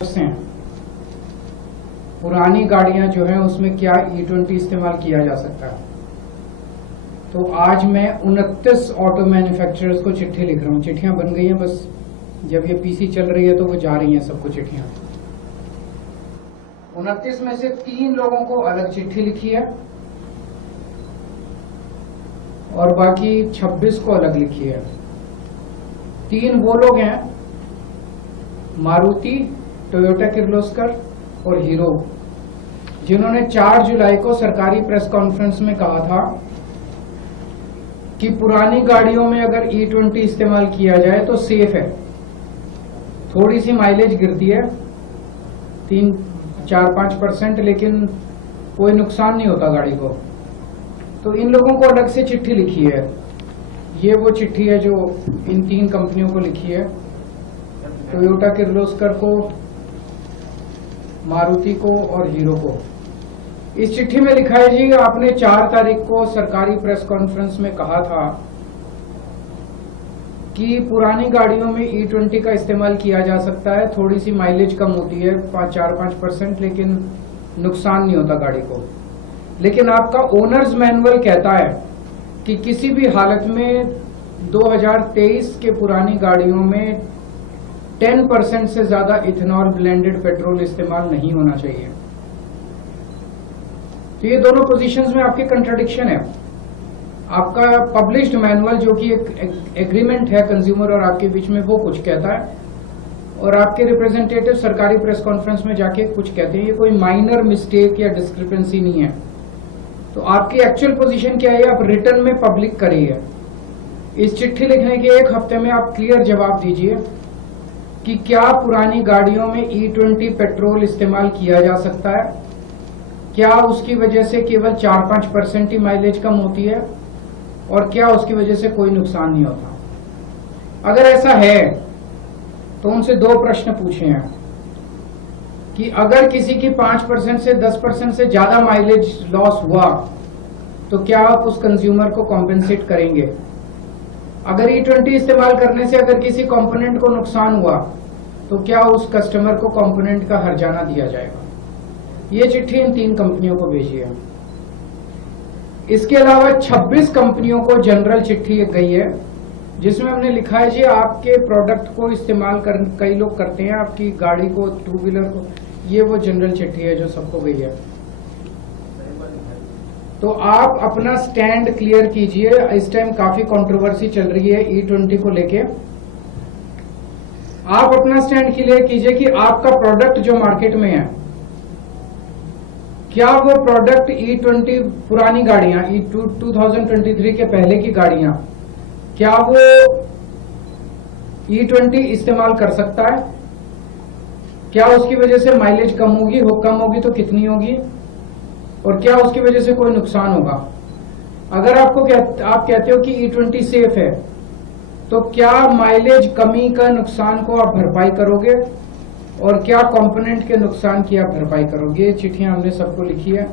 हैं पुरानी गाड़ियां जो हैं उसमें क्या E20 इस्तेमाल किया जा सकता है। तो आज मैं 29 ऑटो मैन्युफैक्चरर्स को चिट्ठी लिख रहा हूँ। चिट्ठियां बन गई हैं, बस जब ये पीसी चल रही है तो वो जा रही हैं सबको चिट्ठियां। 29 में से 3 लोगों को अलग चिट्ठी लिखी है और बाकी 26 को अलग लिखी है। 3 वो लोग हैं, मारुति, टोयोटा किर्लोस्कर और हीरो, जिन्होंने 4 जुलाई को सरकारी प्रेस कॉन्फ्रेंस में कहा था कि पुरानी गाड़ियों में अगर E20 इस्तेमाल किया जाए तो सेफ है। थोड़ी सी माइलेज गिरती है 3-4-5%, लेकिन कोई नुकसान नहीं होता गाड़ी को। तो इन लोगों को अलग से चिट्ठी लिखी है। ये वो चिट्ठी है जो इन 3 कंपनियों को लिखी है, टोयोटा किर्लोस्कर को, मारुति को और हीरो को। इस चिट्ठी में लिखा है जी, आपने 4 तारीख को सरकारी प्रेस कॉन्फ्रेंस में कहा था कि पुरानी गाड़ियों में E20 का इस्तेमाल किया जा सकता है। थोड़ी सी माइलेज कम होती है 4-5%, लेकिन नुकसान नहीं होता गाड़ी को। लेकिन आपका ओनर्स मैनुअल कहता है कि किसी भी हालत में 2023 के पुरानी गाड़ियों में 10% से ज्यादा इथेनॉल ब्लेंडेड पेट्रोल इस्तेमाल नहीं होना चाहिए। तो ये दोनों पोजीशंस में आपके कंट्राडिक्शन है। आपका पब्लिश्ड मैनुअल जो कि एक एग्रीमेंट है कंज्यूमर और आपके बीच में, वो कुछ कहता है और आपके रिप्रेजेंटेटिव सरकारी प्रेस कॉन्फ्रेंस में जाके कुछ कहते हैं। ये कोई माइनर मिस्टेक या डिस्क्रिपेंसी नहीं है। तो आपकी एक्चुअल पोजीशन क्या है, आप रिटर्न में पब्लिक करिए। इस चिट्ठी लिखने के 1 हफ्ते में आप क्लियर जवाब दीजिए कि क्या पुरानी गाड़ियों में E20 पेट्रोल इस्तेमाल किया जा सकता है, क्या उसकी वजह से केवल 4-5% ही माइलेज कम होती है और क्या उसकी वजह से कोई नुकसान नहीं होता। अगर ऐसा है तो उनसे 2 प्रश्न पूछे हैं कि अगर किसी की 5% से 10% से ज्यादा माइलेज लॉस हुआ तो क्या आप उस कंज्यूमर को कॉम्पेंसेट करेंगे। अगर E20 इस्तेमाल करने से अगर किसी कंपोनेंट को नुकसान हुआ तो क्या उस कस्टमर को कंपोनेंट का हर्जाना दिया जाएगा। ये चिट्ठी इन 3 कंपनियों को भेजी है। इसके अलावा 26 कंपनियों को जनरल चिट्ठी गई है, जिसमें हमने लिखा है जी आपके प्रोडक्ट को इस्तेमाल कई लोग करते हैं, आपकी गाड़ी को, 2 व्हीलर को। ये वो जनरल चिट्ठी है जो सबको गई है। तो आप अपना स्टैंड क्लियर कीजिए। इस टाइम काफी कंट्रोवर्सी चल रही है E20 को लेके। आप अपना स्टैंड क्लियर कीजिए कि आपका प्रोडक्ट जो मार्केट में है, क्या वो प्रोडक्ट E20 पुरानी गाड़ियां, 2023 के पहले की गाड़ियां, क्या वो E20 इस्तेमाल कर सकता है। क्या उसकी वजह से माइलेज कम होगी, कम होगी तो कितनी होगी, और क्या उसकी वजह से कोई नुकसान होगा। अगर आप कहते हो कि E20 सेफ है, तो क्या माइलेज कमी का नुकसान को आप भरपाई करोगे और क्या कंपोनेंट के नुकसान की आप भरपाई करोगे। ये चिट्ठियां हमने सबको लिखी है।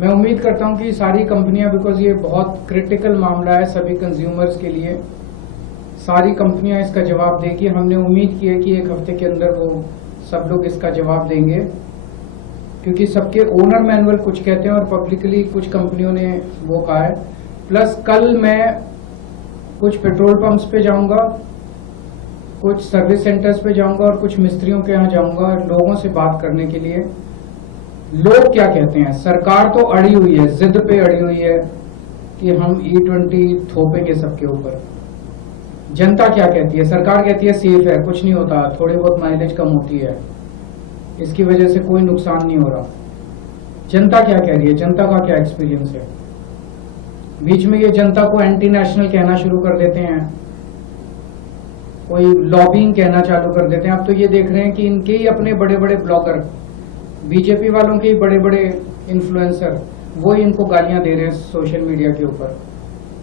मैं उम्मीद करता हूं कि सारी कंपनियां, बिकॉज ये बहुत क्रिटिकल मामला है सभी कंज्यूमर्स के लिए, सारी कंपनियां इसका जवाब देगी। हमने उम्मीद की है कि 1 हफ्ते के अंदर वो सब लोग इसका जवाब देंगे, क्योंकि सबके ओनर मैनुअल कुछ कहते हैं और पब्लिकली कुछ कंपनियों ने वो कहा है। प्लस कल मैं कुछ पेट्रोल पंप्स पे जाऊंगा, कुछ सर्विस सेंटर्स पे जाऊंगा और कुछ मिस्त्रियों के यहाँ जाऊंगा लोगों से बात करने के लिए। लोग क्या कहते हैं। सरकार तो अड़ी हुई है, जिद पे अड़ी हुई है कि हम E20 थोपेंगे सबके ऊपर। जनता क्या कहती है। सरकार कहती है सेफ है, कुछ नहीं होता, थोड़ी बहुत माइलेज कम होती है, इसकी वजह से कोई नुकसान नहीं हो रहा। जनता क्या कह रही है, जनता का क्या एक्सपीरियंस है। बीच में ये जनता को एंटी नेशनल कहना शुरू कर देते हैं, कोई लॉबिंग कहना चालू कर देते हैं। अब तो ये देख रहे हैं कि इनके ही अपने बड़े बड़े ब्लॉगर, बीजेपी वालों के ही बड़े बड़े इन्फ्लुएंसर, वो इनको गालियां दे रहे हैं सोशल मीडिया के ऊपर।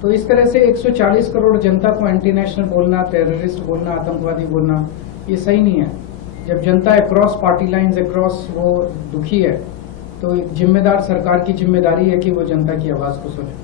तो इस तरह से 140 करोड़ जनता को एंटी नेशनल बोलना, टेररिस्ट बोलना, आतंकवादी बोलना, ये सही नहीं है। जब जनता अक्रॉस पार्टी लाइन्स, अक्रॉस वो दुखी है, तो एक जिम्मेदार सरकार की जिम्मेदारी है कि वो जनता की आवाज को सुने।